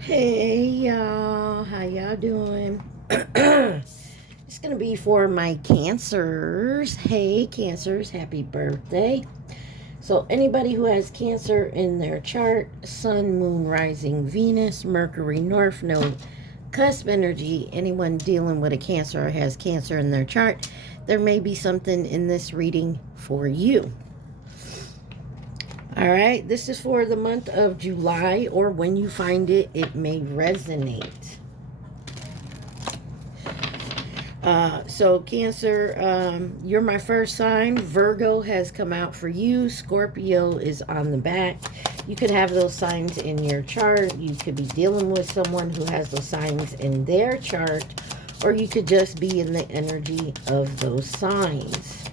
Hey y'all, how y'all doing? It's gonna be for my cancers. Hey cancers, happy birthday. So anybody who has cancer in their chart, sun, moon, rising, Venus, Mercury, North Node, cusp energy, anyone dealing with a cancer or has cancer in their chart, there may be something in this reading for you. All right, this is for the month of July, or when you find it, it may resonate. So Cancer, you're my first sign. Virgo has come out for you. Scorpio is on the back. You could have those signs in your chart. You could be dealing with someone who has those signs in their chart, or you could just be in the energy of those signs.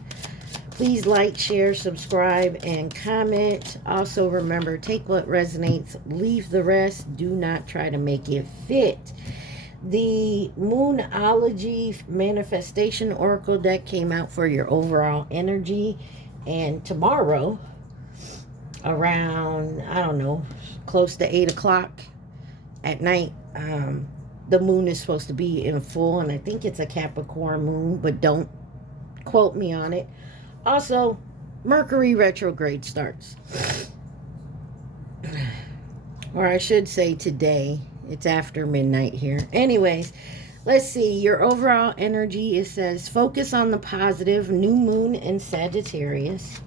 Please like, share, subscribe, and comment. Also remember, take what resonates, leave the rest. Do not try to make it fit. The Moonology Manifestation Oracle deck came out for your overall energy. And tomorrow, around, I don't know, close to 8 o'clock at night, the moon is supposed to be in full. And I think it's a Capricorn moon, but don't quote me on it. Also, Mercury retrograde starts. Or I should say today. It's after midnight here. Anyways, let's see. Your overall energy, it says, focus on the positive. New moon in Sagittarius.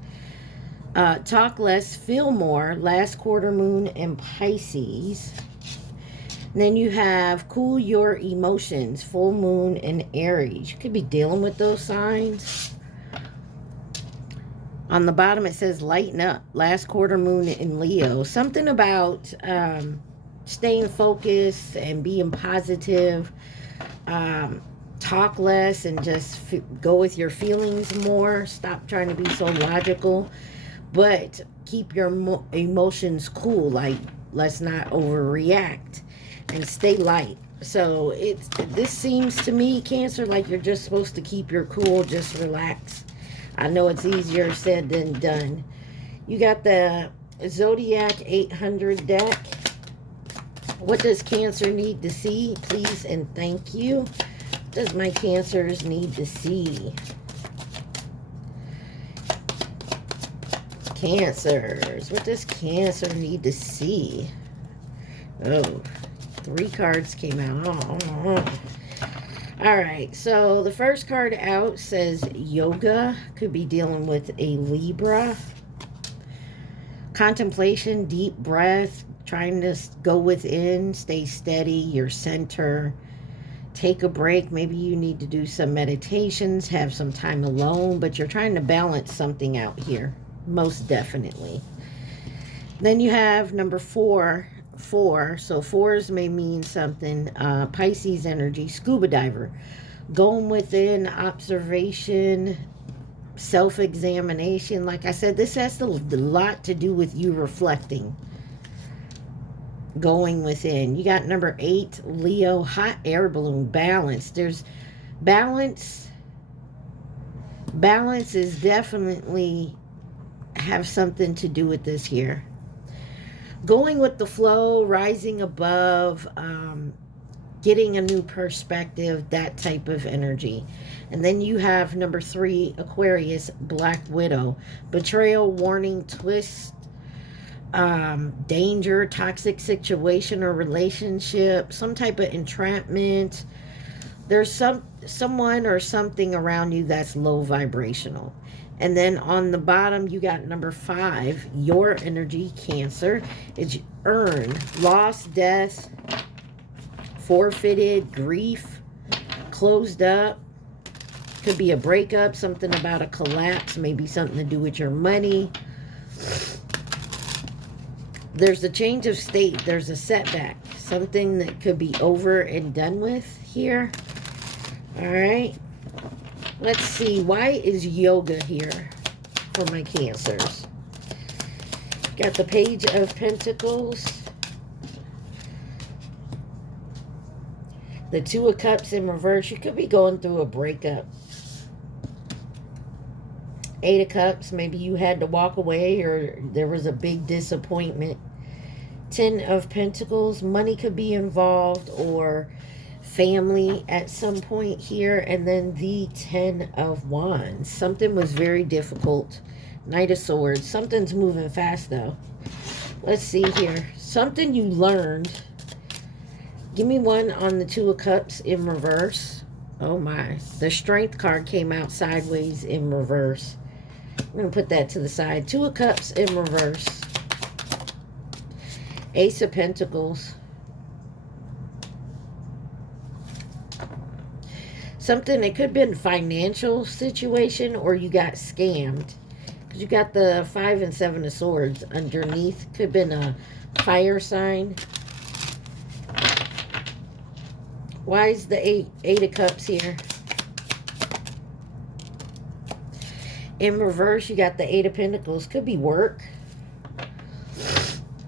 Talk less, feel more. Last quarter moon in Pisces. And then you have cool your emotions. Full moon in Aries. You could be dealing with those signs. On the bottom, it says lighten up. Last quarter moon in Leo. Something about staying focused and being positive. Talk less and just go with your feelings more. Stop trying to be so logical. But keep your emotions cool. Like, let's not overreact. And stay light. So this seems to me, Cancer, like you're just supposed to keep your cool. Just relax. I know it's easier said than done. You got the Zodiac 800 deck. What does Cancer need to see? Please and thank you. What does my Cancers need to see? Cancers. What does Cancer need to see? Oh, 3 cards came out. Oh. All right, so the first card out says yoga. Could be dealing with a Libra. Contemplation, deep breath, trying to go within, stay steady, your center. Take a break. Maybe you need to do some meditations, have some time alone, but you're trying to balance something out here, most definitely. Then you have number 4. So 4s may mean something. Pisces energy, scuba diver, going within, observation, self-examination. Like I said, this has a lot to do with you reflecting, going within. You got number 8, Leo, hot air balloon, balance. There's balance. Balance is definitely have something to do with this here. Going with the flow, rising above, getting a new perspective, that type of energy. And then you have number 3, Aquarius, Black Widow, betrayal, warning, twist, danger, toxic situation or relationship, some type of entrapment. There's someone or something around you that's low vibrational. And then on the bottom, you got number 5, your energy, Cancer. It's earn, loss, death, forfeited, grief, closed up. Could be a breakup, something about a collapse, maybe something to do with your money. There's a change of state. There's a setback, something that could be over and done with here. All right. Let's see, why is yoga here for my Cancers? Got the Page of Pentacles. The 2 of Cups in reverse. You could be going through a breakup. 8 of Cups, maybe you had to walk away or there was a big disappointment. Ten of Pentacles. Money could be involved, or family at some point here. And then the Ten of Wands. Something was very difficult. Knight of Swords. Something's moving fast though. Let's see here. Something you learned. Give me one on the Two of Cups in reverse. Oh my. The Strength card came out sideways in reverse. I'm going to put that to the side. Two of Cups in reverse. Ace of Pentacles. Something, it could have been a financial situation, or you got scammed. Because you got the 5 and 7 of Swords underneath. Could have been a fire sign. Why is the Eight of Cups here? In reverse, you got the Eight of Pentacles. Could be work.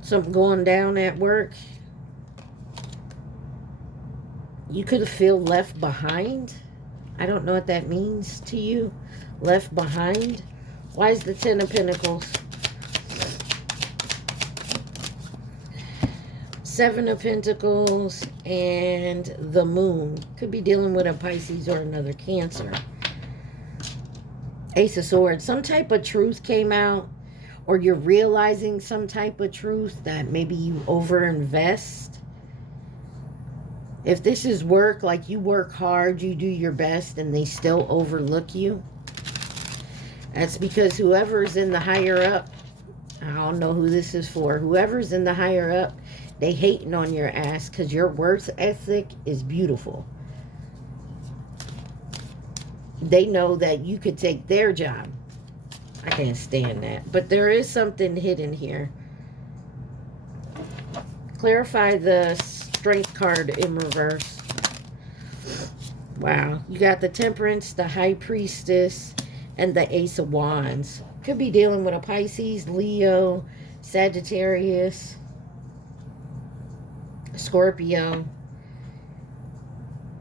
Something going down at work. You could feel left behind. I don't know what that means to you. Left behind. Why is the Ten of Pentacles? Seven of Pentacles and the Moon. Could be dealing with a Pisces or another Cancer. Ace of Swords. Some type of truth came out, or you're realizing some type of truth that maybe you overinvest. If this is work, like you work hard, you do your best, and they still overlook you, that's because whoever's in the higher up, I don't know who this is for, whoever's in the higher up, they hating on your ass because your work ethic is beautiful. They know that you could take their job. I can't stand that. But there is something hidden here. Clarify the Strength card in reverse. Wow. You got the Temperance, the High Priestess, and the Ace of Wands. Could be dealing with a Pisces, Leo, Sagittarius, Scorpio.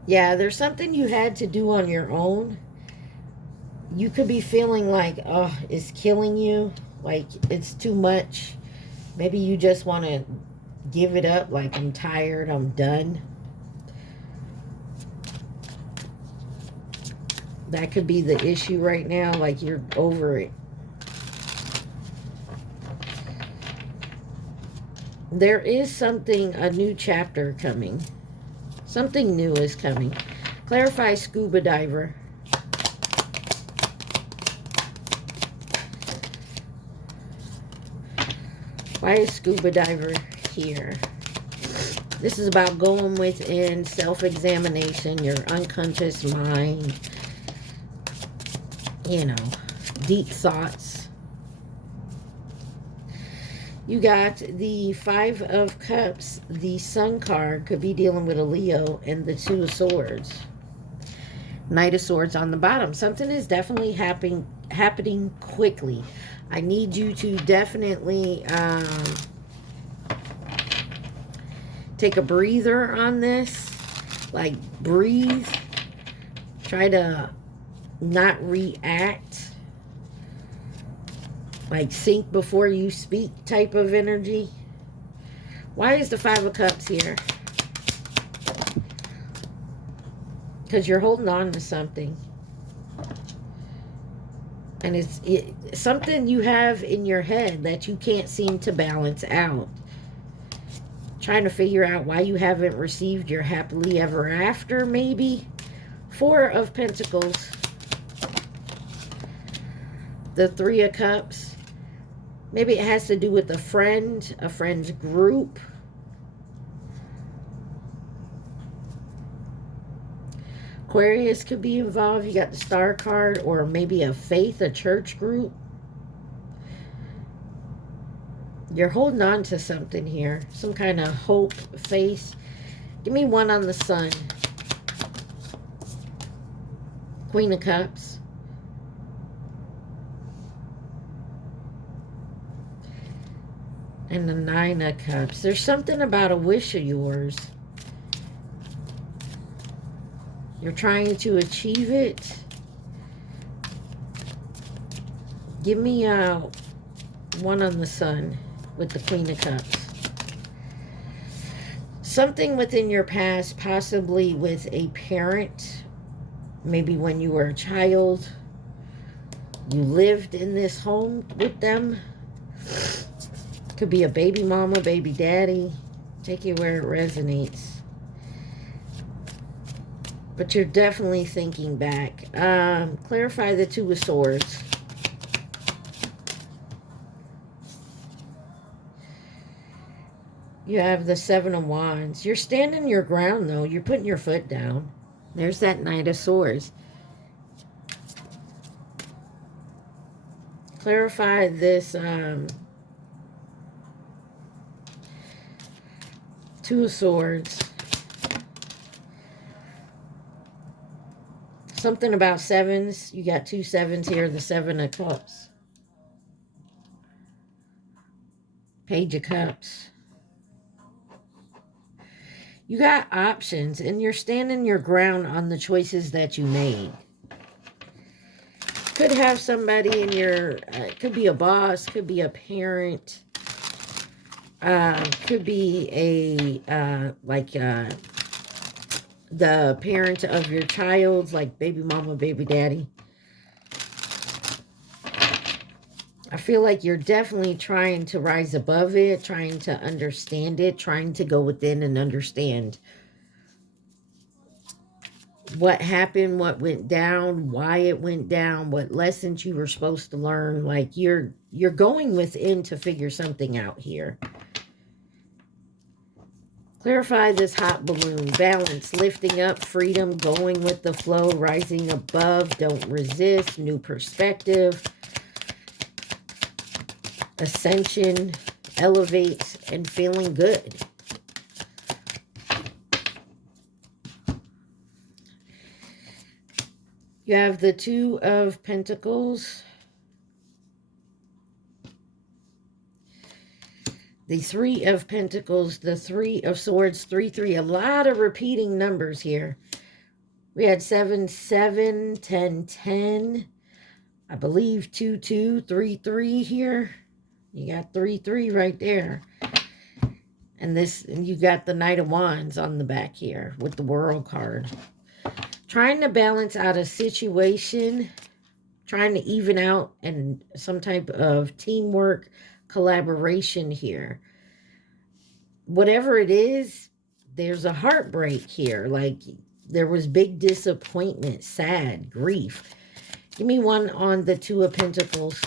Yeah, there's something you had to do on your own. You could be feeling like, oh, it's killing you. Like, it's too much. Maybe you just want to give it up. Like, I'm tired. I'm done. That could be the issue right now. Like, you're over it. There is something, a new chapter coming. Something new is coming. Clarify Scuba Diver. Why is Scuba Diver here? This is about going within, self-examination, your unconscious mind, you know, deep thoughts. You got the Five of Cups, the Sun card, could be dealing with a Leo, and the Two of Swords. Knight of Swords on the bottom. Something is definitely happening quickly. I need you to definitely take a breather on this. Like, breathe. Try to not react. Like, think before you speak type of energy. Why is the Five of Cups here? Because you're holding on to something. And it's something you have in your head that you can't seem to balance out. Trying to figure out why you haven't received your happily ever after, maybe. Four of Pentacles. The Three of Cups. Maybe it has to do with a friend's group. Aquarius could be involved. You got the Star card, or maybe a faith, a church group. You're holding on to something here. Some kind of hope, faith. Give me one on the Sun. Queen of Cups. And the Nine of Cups. There's something about a wish of yours. You're trying to achieve it. Give me one on the Sun with the Queen of Cups. Something within your past, possibly with a parent, maybe when you were a child, you lived in this home with them. Could be a baby mama, baby daddy. Take it where it resonates. But you're definitely thinking back. Clarify the Two of Swords. You have the Seven of Wands. You're standing your ground, though. You're putting your foot down. There's that Knight of Swords. Clarify this Two of Swords. Something about sevens. You got two sevens here. The Seven of Cups. Page of Cups. You got options, and you're standing your ground on the choices that you made. Could have somebody in your, could be a boss, could be a parent, could be a, the parent of your child, like baby mama, baby daddy. I feel like you're definitely trying to rise above it, trying to understand it, trying to go within and understand what happened, what went down, why it went down, what lessons you were supposed to learn. Like you're going within to figure something out here. Clarify this hot balloon. Balance, lifting up, freedom, going with the flow, rising above, don't resist, new perspective. Ascension, elevate, and feeling good. You have the Two of Pentacles, the Three of Pentacles, the Three of Swords, 3, 3. A lot of repeating numbers here. We had 7, 7, 10, 10. I believe 2, 2, 3, 3 here. You got 3, 3 right there. And you got the Knight of Wands on the back here with the World card. Trying to balance out a situation, trying to even out and some type of teamwork, collaboration here. Whatever it is, there's a heartbreak here. Like there was big disappointment, sad, grief. Give me one on the Two of Pentacles.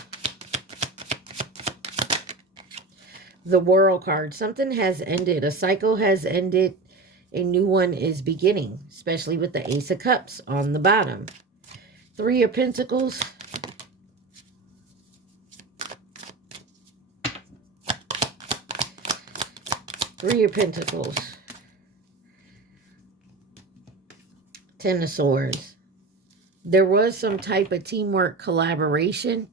The World card. Something has ended. A cycle has ended. A new one is beginning, especially with the Ace of Cups on the bottom. Three of Pentacles. Three of Pentacles. Ten of Swords. There was some type of teamwork collaboration.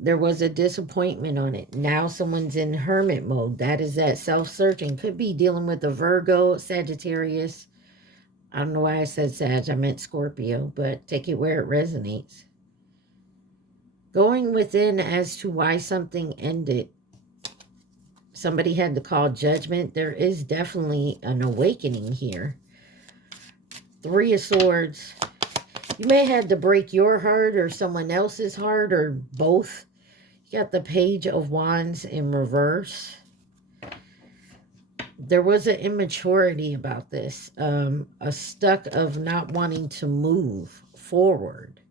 There was a disappointment on it. Now someone's in hermit mode. That is that self-searching. Could be dealing with a Virgo, Sagittarius. I don't know why I said Sag. I meant Scorpio, but take it where it resonates. Going within as to why something ended. Somebody had to call judgment. There is definitely an awakening here. Three of Swords. You may have had to break your heart or someone else's heart or both. You got the Page of Wands in reverse. There was an immaturity about this. A stuck of not wanting to move forward.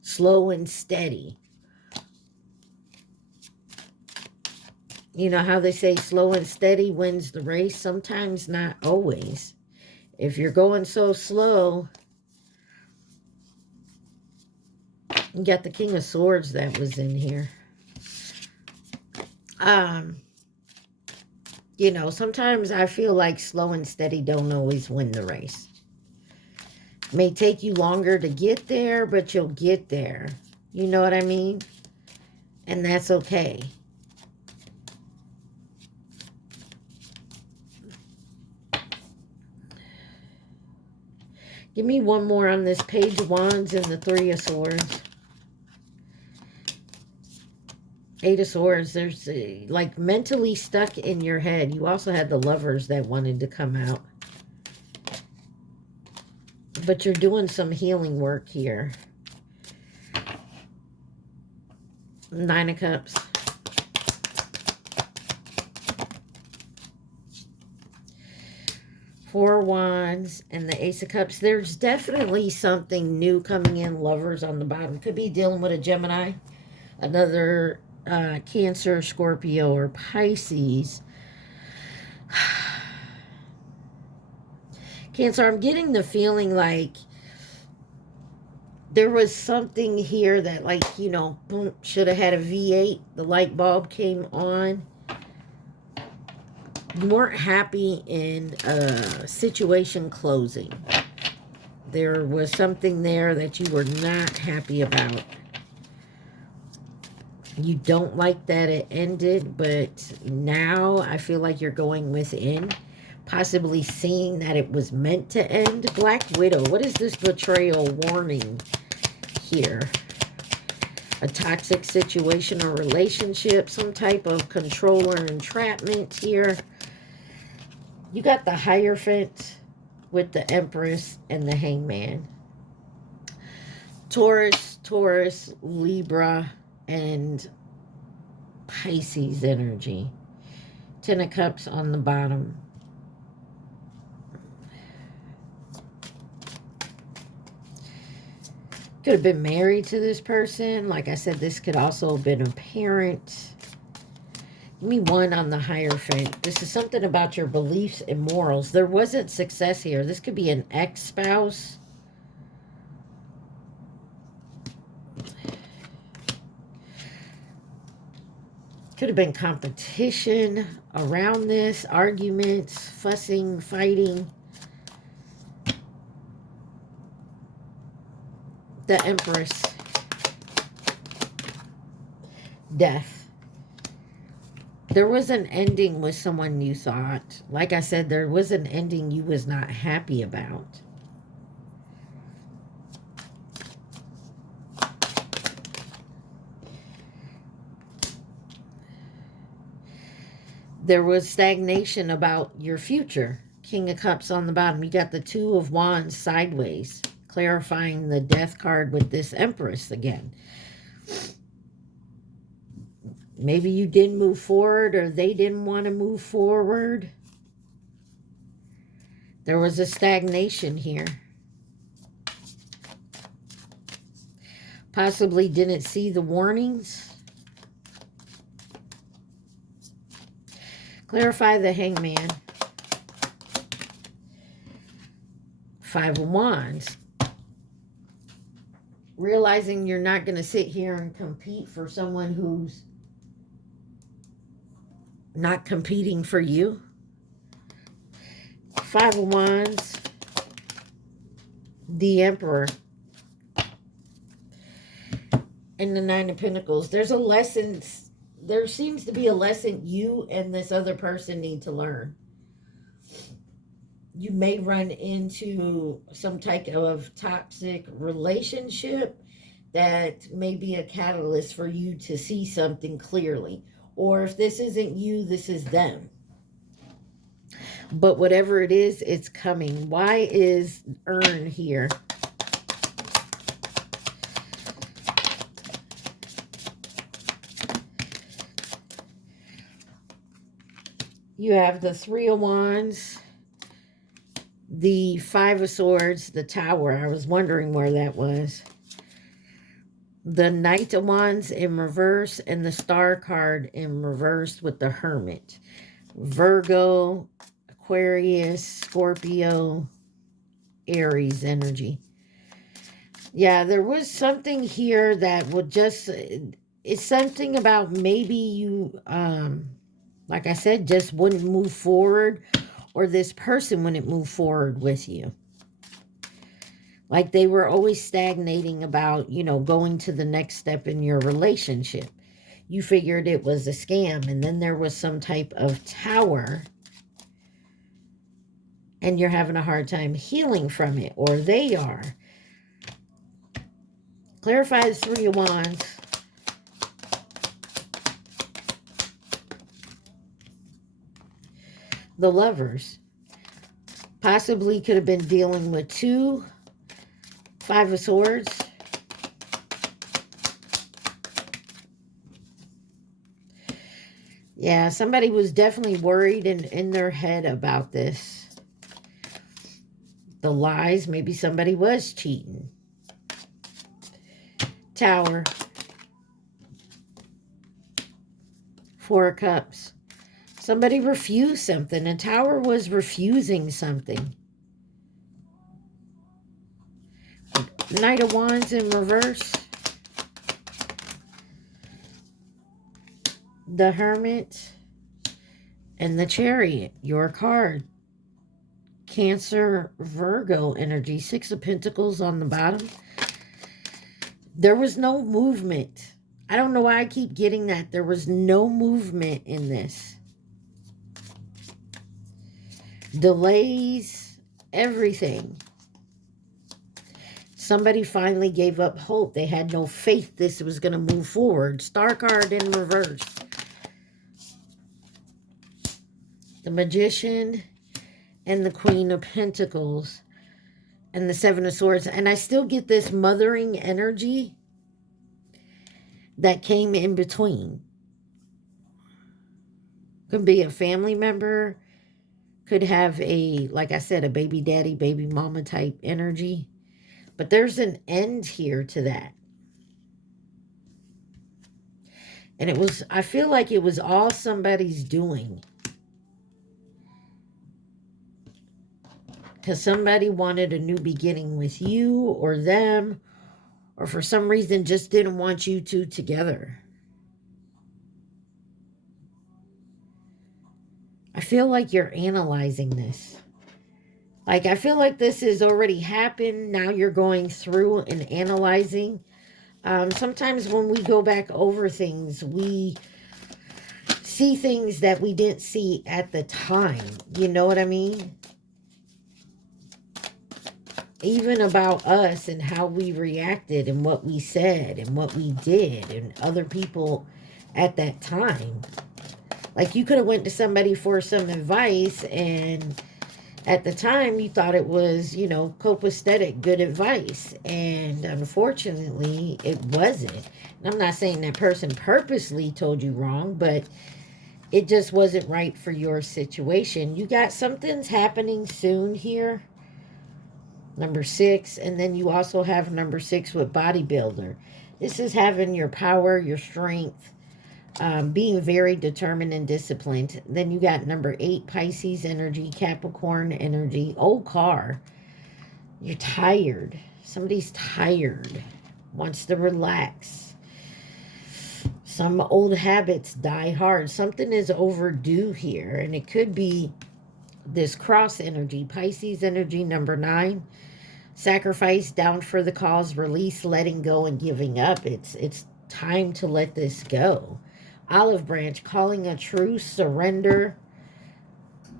Slow and steady. You know how they say slow and steady wins the race? Sometimes not always. If you're going so slow... You got the King of Swords that was in here. You know, sometimes I feel like slow and steady don't always win the race. It may take you longer to get there, but you'll get there. You know what I mean? And that's okay. Give me one more on this Page of Wands and the Three of Swords. Eight of Swords, there's like mentally stuck in your head. You also had the Lovers that wanted to come out. But you're doing some healing work here. Nine of Cups. Four of Wands and the Ace of Cups. There's definitely something new coming in. Lovers on the bottom. Could be dealing with a Gemini. Another Cancer, Scorpio, or Pisces. Cancer, I'm getting the feeling like there was something here that, like, you know, boom, should have had a V8. The light bulb came on. You weren't happy in a situation closing. There was something there that you were not happy about. You don't like that it ended, but now I feel like you're going within, possibly seeing that it was meant to end. Black Widow, what is this betrayal warning here? A toxic situation or relationship, some type of control or entrapment here. You got the Hierophant with the Empress and the Hangman. Taurus, Libra, and Pisces energy. Ten of Cups on the bottom. Could have been married to this person. Like I said, this could also have been a parent. Give me one on the Hierophant. This is something about your beliefs and morals. There wasn't success here. This could be an ex-spouse. Could have been competition around this, arguments, fussing, fighting. The Empress. Death. There was an ending with someone you thought. Like I said, there was an ending you was not happy about. There was stagnation about your future. King of Cups on the bottom. You got the Two of Wands sideways. Clarifying the Death card with this Empress again. Maybe you didn't move forward or they didn't want to move forward. There was a stagnation here. Possibly didn't see the warnings. Clarify the Hangman. Five of Wands. Realizing you're not going to sit here and compete for someone who's not competing for you. Five of Wands. The Emperor. And the Nine of Pentacles. There's a lesson. There seems to be a lesson you and this other person need to learn. You may run into some type of toxic relationship that may be a catalyst for you to see something clearly. Or if this isn't you, this is them. But whatever it is, it's coming. Why is Urn here? You have the Three of Wands, the Five of Swords, the Tower. I was wondering where that was. The Knight of Wands in reverse and the Star card in reverse with the Hermit. Virgo, Aquarius, Scorpio, Aries energy. Yeah, there was something here that would just... It's something about maybe you... like I said, just wouldn't move forward, or this person wouldn't move forward with you. Like they were always stagnating about, you know, going to the next step in your relationship. You figured it was a scam, and then there was some type of tower, and you're having a hard time healing from it, or they are. Clarify the Three of Wands. the Lovers. Possibly could have been dealing with 2 Five of Swords. Yeah, somebody was definitely worried in their head about this. The lies, maybe somebody was cheating. Tower. 4 of Cups. Somebody refused something. The Tower was refusing something. Knight of Wands in reverse. The Hermit. And the Chariot. Your card. Cancer, Virgo energy. 6 of Pentacles on the bottom. There was no movement. I don't know why I keep getting that. There was no movement in this. Delays, everything. Somebody finally gave up hope. They had no faith this was going to move forward. Star card in reverse. The Magician and the Queen of Pentacles and the 7 of Swords. And I still get this mothering energy that came in between. Could be a family member. Could have a, like I said, a baby daddy, baby mama type energy. But there's an end here to that. And it was, I feel like it was all somebody's doing. Because somebody wanted a new beginning with you or them. Or for some reason just didn't want you two together. I feel like you're analyzing this. Like, I feel like this has already happened. Now you're going through and analyzing. Sometimes when we go back over things, we see things that we didn't see at the time. You know what I mean? Even about us and how we reacted and what we said and what we did and other people at that time. Like, you could have went to somebody for some advice and at the time you thought it was, you know, copacetic, good advice. And unfortunately, it wasn't. And I'm not saying that person purposely told you wrong, but it just wasn't right for your situation. You got something's happening soon here. Number 6, and then you also have number 6 with bodybuilder. This is having your power, your strength, being very determined and disciplined. Then you got number 8, Pisces energy, Capricorn energy, old car. You're tired. Somebody's tired, wants to relax. Some old habits die hard. Something is overdue here, and it could be this cross energy, Pisces energy, number 9. Sacrifice, down for the cause, release, letting go, and giving up. It's time to let this go. Olive branch, calling a truce, surrender.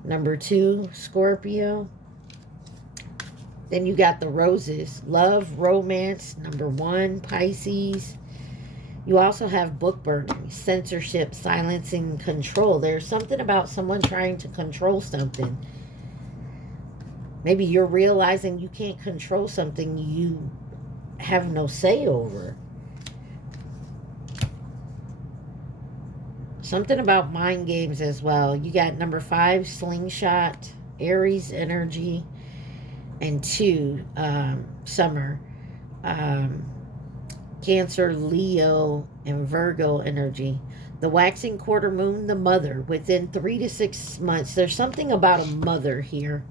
Number 2, Scorpio. Then you got the roses, love, romance. Number 1, Pisces. You also have book burning, censorship, silencing, control. There's something about someone trying to control something. Maybe you're realizing you can't control something you have no say over. Something about mind games as well. You got number 5, slingshot, Aries energy, and 2, summer, Cancer, Leo, and Virgo energy. The waxing quarter moon, the mother, within 3 to 6 months. There's something about a mother here.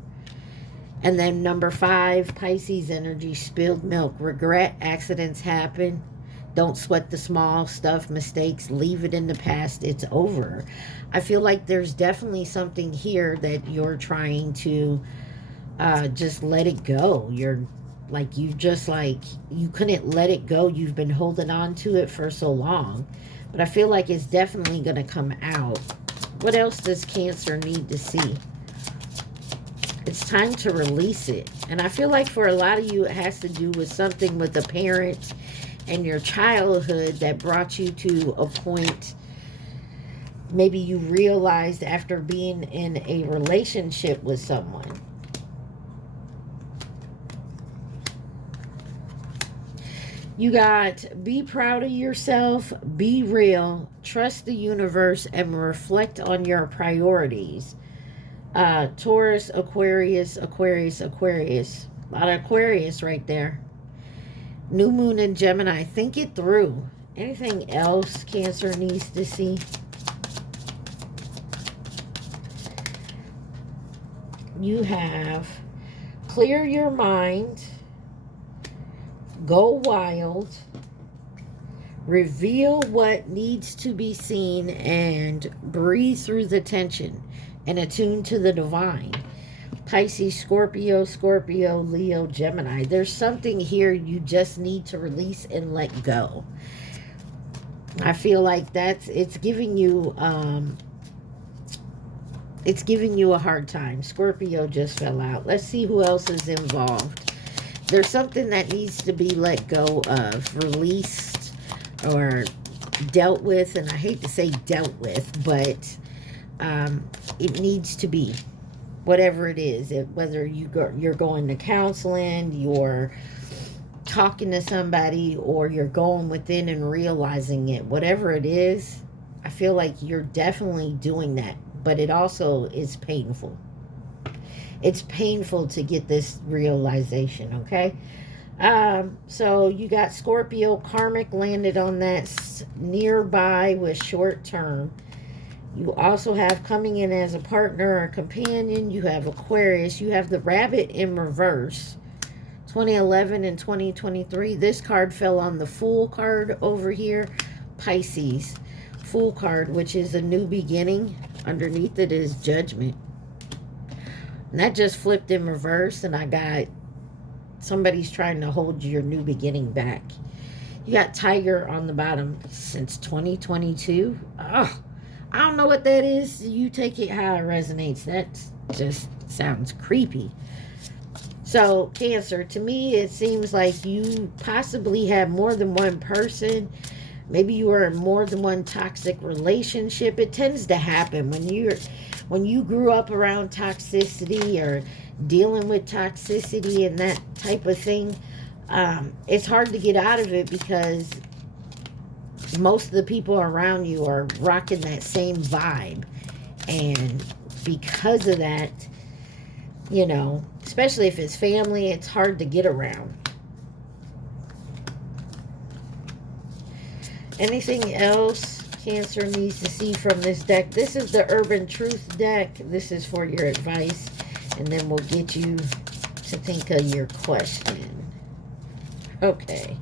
And then number 5, Pisces energy, spilled milk, regret, accidents happen. Don't sweat the small stuff, mistakes, leave it in the past, it's over. I feel like there's definitely something here that you're trying to just let it go. You're like, you couldn't let it go. You've been holding on to it for so long. But I feel like it's definitely going to come out. What else does Cancer need to see? It's time to release it. And I feel like for a lot of you, it has to do with something with a parent and your childhood that brought you to a point Maybe you realized after being in a relationship with someone. You got be proud of yourself, be real, trust the universe, and reflect on your priorities. Taurus, Aquarius, Aquarius, Aquarius. A lot of Aquarius right there. New moon in Gemini. Think it through. Anything else Cancer needs to see? You have clear your mind, go wild, reveal what needs to be seen, and breathe through the tension and attune to the divine. Pisces, Scorpio, Scorpio, Leo, Gemini. There's something here you just need to release and let go. I feel like it's giving you a hard time. Scorpio just fell out. Let's see who else is involved. There's something that needs to be let go of, released, or dealt with. And I hate to say dealt with, but it needs to be. Whatever it is, whether you're going to counseling, you're talking to somebody, or you're going within and realizing it, whatever it is, I feel like you're definitely doing that. But it also is painful. It's painful to get this realization, okay? So you got Scorpio, karmic landed on that nearby with short term. You also have coming in as a partner or companion. You have Aquarius. You have the rabbit in reverse. 2011 and 2023. This card fell on the Fool card over here. Pisces. Fool card, which is a new beginning. Underneath it is Judgment. And that just flipped in reverse, and I got somebody's trying to hold your new beginning back. You got Tiger on the bottom since 2022. Oh, I don't know what that is. You take it how it resonates. That just sounds creepy. So, Cancer, to me, it seems like you possibly have more than one person. Maybe you are in more than one toxic relationship. It tends to happen when you grew up around toxicity or dealing with toxicity and that type of thing. It's hard to get out of it because most of the people around you are rocking that same vibe. And because of that, you know, especially if it's family, it's hard to get around. Anything else Cancer needs to see from this deck? This is the Urban Truth deck. This is for your advice. And then we'll get you to think of your question. Okay.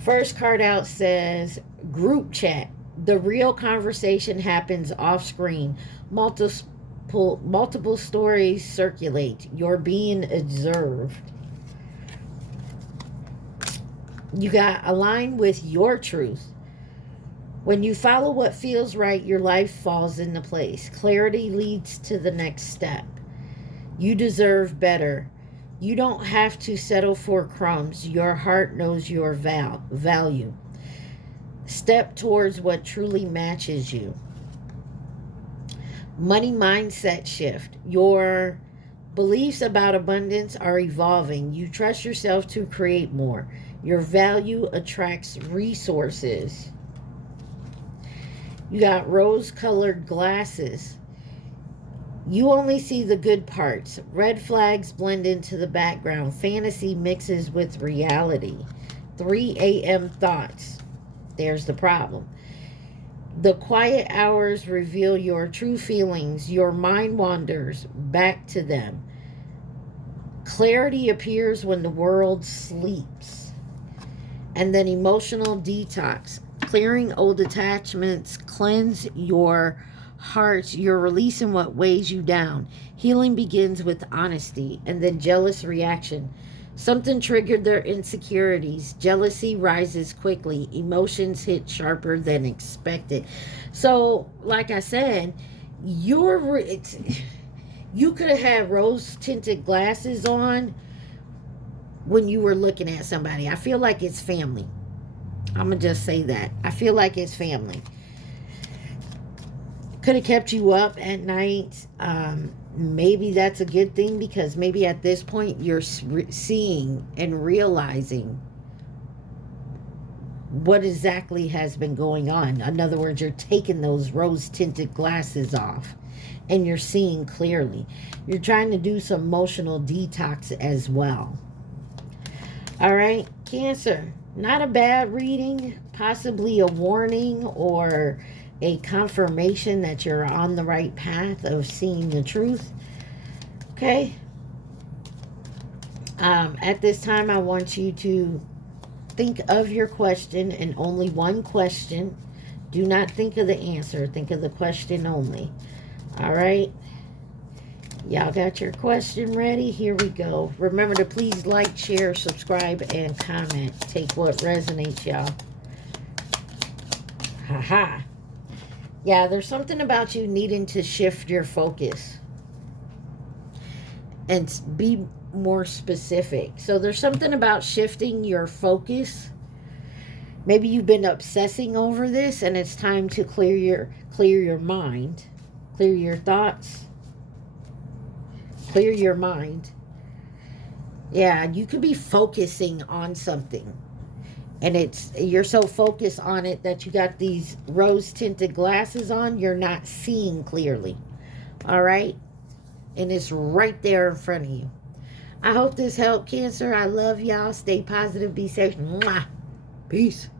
First card out says group chat. The real conversation happens off screen. Multiple stories circulate. You're being observed. You got align with your truth. When you follow what feels right, your life falls into place. Clarity leads to the next step. You deserve better. You don't have to settle for crumbs. Your heart knows your value. Step towards what truly matches you. Money mindset shift. Your beliefs about abundance are evolving. You trust yourself to create more. Your value attracts resources. You got rose-colored glasses. You only see the good parts. Red flags blend into the background. Fantasy mixes with reality. 3 a.m. thoughts. There's the problem. The quiet hours reveal your true feelings. Your mind wanders back to them. Clarity appears when the world sleeps. And then emotional detox. Clearing old attachments, cleanse your heart. You're releasing what weighs you down. Healing begins with honesty. And then jealous reaction. Something triggered their insecurities. Jealousy rises quickly. Emotions hit sharper than expected. So, like I said, you could have had rose-tinted glasses on when you were looking at somebody. I feel like it's family. I'm going to just say that. I feel like it's family. Could have kept you up at night. Maybe that's a good thing, because maybe at this point you're seeing and realizing what exactly has been going on. In other words, you're taking those rose tinted glasses off and you're seeing clearly. You're trying to do some emotional detox as well. All right, Cancer, not a bad reading, possibly a warning or a confirmation that you're on the right path of seeing the truth. Okay. At this time, I want you to think of your question, and only one question. Do not think of the answer. Think of the question only. All right. Y'all got your question ready? Here we go. Remember to please like, share, subscribe, and comment. Take what resonates, y'all. Haha. Yeah, there's something about you needing to shift your focus and be more specific. So there's something about shifting your focus. Maybe you've been obsessing over this, and it's time to clear your mind, clear your thoughts, clear your mind. Yeah, you could be focusing on something, and you're so focused on it that you got these rose tinted glasses on, you're not seeing clearly. All right, and it's right there in front of you. I hope this helped, Cancer. I love y'all. Stay positive, be safe. Mwah. Peace.